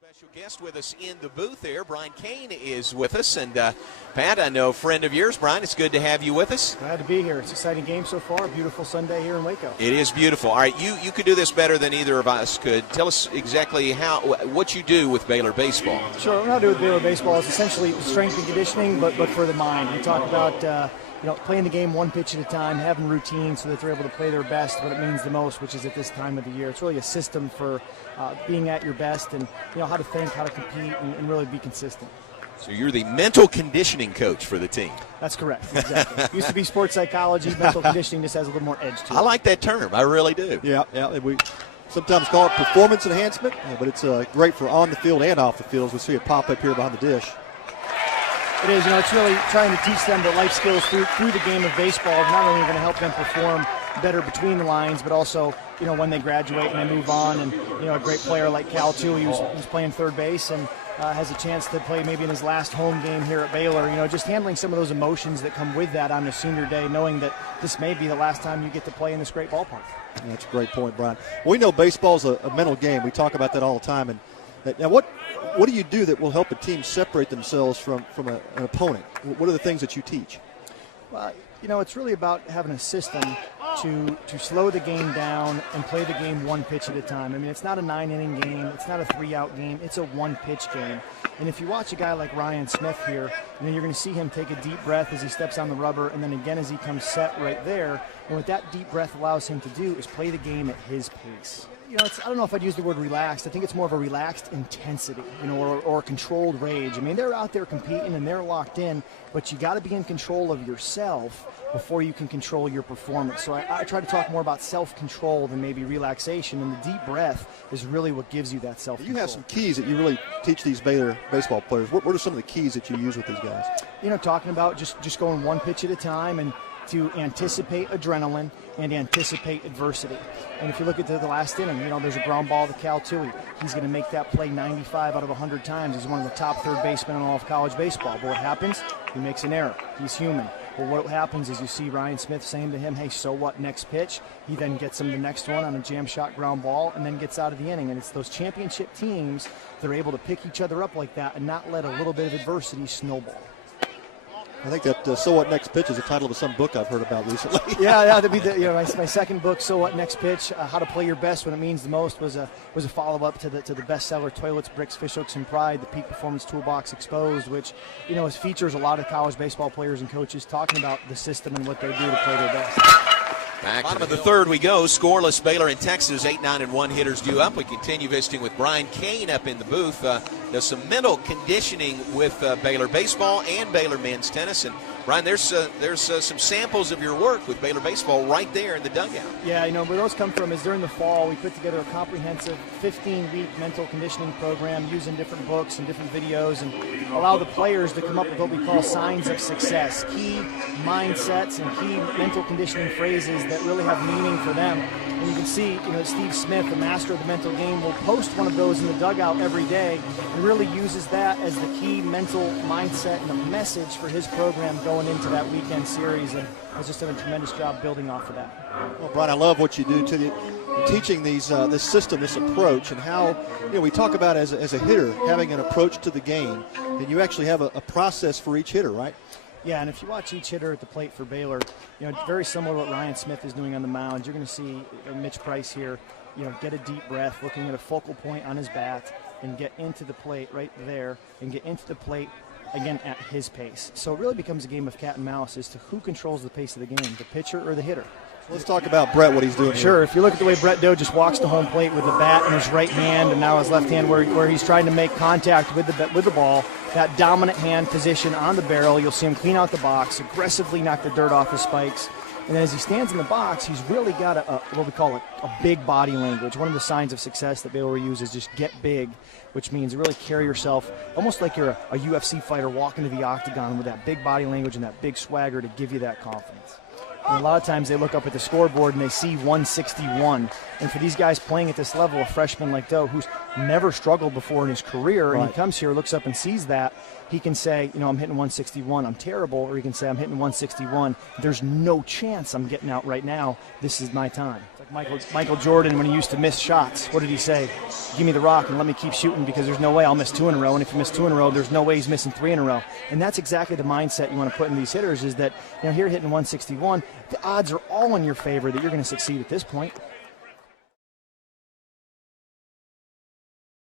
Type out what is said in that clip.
Special guest with us in the booth there. Brian Cain is with us. And Pat, I know, friend of yours. Brian, it's good to have you with us. Glad to be here. It's an exciting game so far. Beautiful Sunday here in Waco. It is beautiful. All right, you could do this better than either of us could. Tell us exactly what you do with Baylor baseball. Sure. What I do with Baylor baseball is essentially strength and conditioning, but for the mind. We talk about playing the game one pitch at a time, having routines so that they're able to play their best when it means the most, which is at this time of the year. It's really a system for being at your best and how to think, how to compete, and really be consistent. So you're the mental conditioning coach for the team. That's correct, exactly. Used to be sports psychology. Mental conditioning just has a little more edge to it. I like that term. I really do. Yeah. We sometimes call it performance enhancement, but it's great for on the field and off the field, as we see it pop up here behind the dish. It is, it's really trying to teach them the life skills through the game of baseball. Not only going to help them perform better between the lines, but also, when they graduate and they move on. And, a great player like Cal, too, who's playing third base and has a chance to play maybe in his last home game here at Baylor. Just handling some of those emotions that come with that on the senior day, knowing that this may be the last time you get to play in this great ballpark. Yeah, that's a great point, Brian. We know baseball's a mental game. We talk about that all the time. And now, what do you do that will help a team separate themselves from an opponent? What are the things that you teach? Well, it's really about having a system to slow the game down and play the game one pitch at a time. I mean, it's not a 9-inning game. It's not a 3-out game. It's a one-pitch game. And if you watch a guy like Ryan Smith here, you're going to see him take a deep breath as he steps on the rubber, and then again as he comes set right there. And what that deep breath allows him to do is play the game at his pace. I don't know if I'd use the word relaxed. I think it's more of a relaxed intensity, or a controlled rage. I mean, they're out there competing and they're locked in, but you got to be in control of yourself before you can control your performance. So I try to talk more about self-control than maybe relaxation, and the deep breath is really what gives you that self-control. You have some keys that you really teach these Baylor baseball players. What are some of the keys that you use with these guys? Talking about just going one pitch at a time and to anticipate adrenaline and anticipate adversity. And if you look at the last inning, there's a ground ball to Cal Tui. He's going to make that play 95 out of 100 times. He's one of the top third basemen in all of college baseball. But what happens? He makes an error. He's human. Well, what happens is you see Ryan Smith saying to him, hey, so what, next pitch? He then gets him the next one on a jam shot ground ball and then gets out of the inning. And it's those championship teams, they're able to pick each other up like that and not let a little bit of adversity snowball. I think that So What Next Pitch is the title of some book I've heard about recently. Yeah, that'd be my second book, So What Next Pitch, How to Play Your Best When It Means the Most, was a follow-up to the bestseller Toilets, Bricks, Fishhooks, and Pride, the Peak Performance Toolbox Exposed, which, features a lot of college baseball players and coaches talking about the system and what they do to play their best. Bottom of the third we go. Scoreless, Baylor and Texas, 8-9-1 hitters due up. We continue visiting with Brian Cain up in the booth. Does some mental conditioning with Baylor baseball and Baylor men's tennis. And Brian, there's some samples of your work with Baylor baseball right there in the dugout. Yeah, where those come from is during the fall we put together a comprehensive 15-week mental conditioning program using different books and different videos, and allow the players to come up with what we call signs of success, key mindsets and key mental conditioning phrases that really have meaning for them. And you can see, Steve Smith, the master of the mental game, will post one of those in the dugout every day and really uses that as the key mental mindset and a message for his program going into that weekend series, and has just done a tremendous job building off of that. Well, Brian, I love what you do teaching these this system, this approach, and how we talk about as a hitter having an approach to the game, and you actually have a process for each hitter, right? Yeah, and if you watch each hitter at the plate for Baylor, very similar to what Ryan Smith is doing on the mound. You're going to see Mitch Price here, get a deep breath, looking at a focal point on his bat, and get into the plate right there, and get into the plate again at his pace. So it really becomes a game of cat and mouse as to who controls the pace of the game, the pitcher or the hitter. Let's talk about Brett, what he's doing Sure. here. If you look at the way Brett Doe just walks to home plate with the bat in his right hand and now his left hand where he's trying to make contact with the ball, that dominant hand position on the barrel, you'll see him clean out the box, aggressively knock the dirt off his spikes. And then as he stands in the box, he's really got what we call a big body language. One of the signs of success that Baylor uses is just get big, which means really carry yourself almost like you're a UFC fighter walking to the octagon with that big body language and that big swagger to give you that confidence. And a lot of times they look up at the scoreboard and they see 161. And for these guys playing at this level, a freshman like Doe, who's never struggled before in his career, and he comes here, looks up and sees that, he can say, I'm hitting 161, I'm terrible, or he can say, I'm hitting 161. There's no chance I'm getting out right now. This is my time. It's like Michael Jordan when he used to miss shots. What did he say? Give me the rock and let me keep shooting because there's no way I'll miss 2 in a row. And if you miss 2 in a row, there's no way he's missing 3 in a row. And that's exactly the mindset you want to put in these hitters is that, here hitting 161, the odds are all in your favor that you're going to succeed at this point.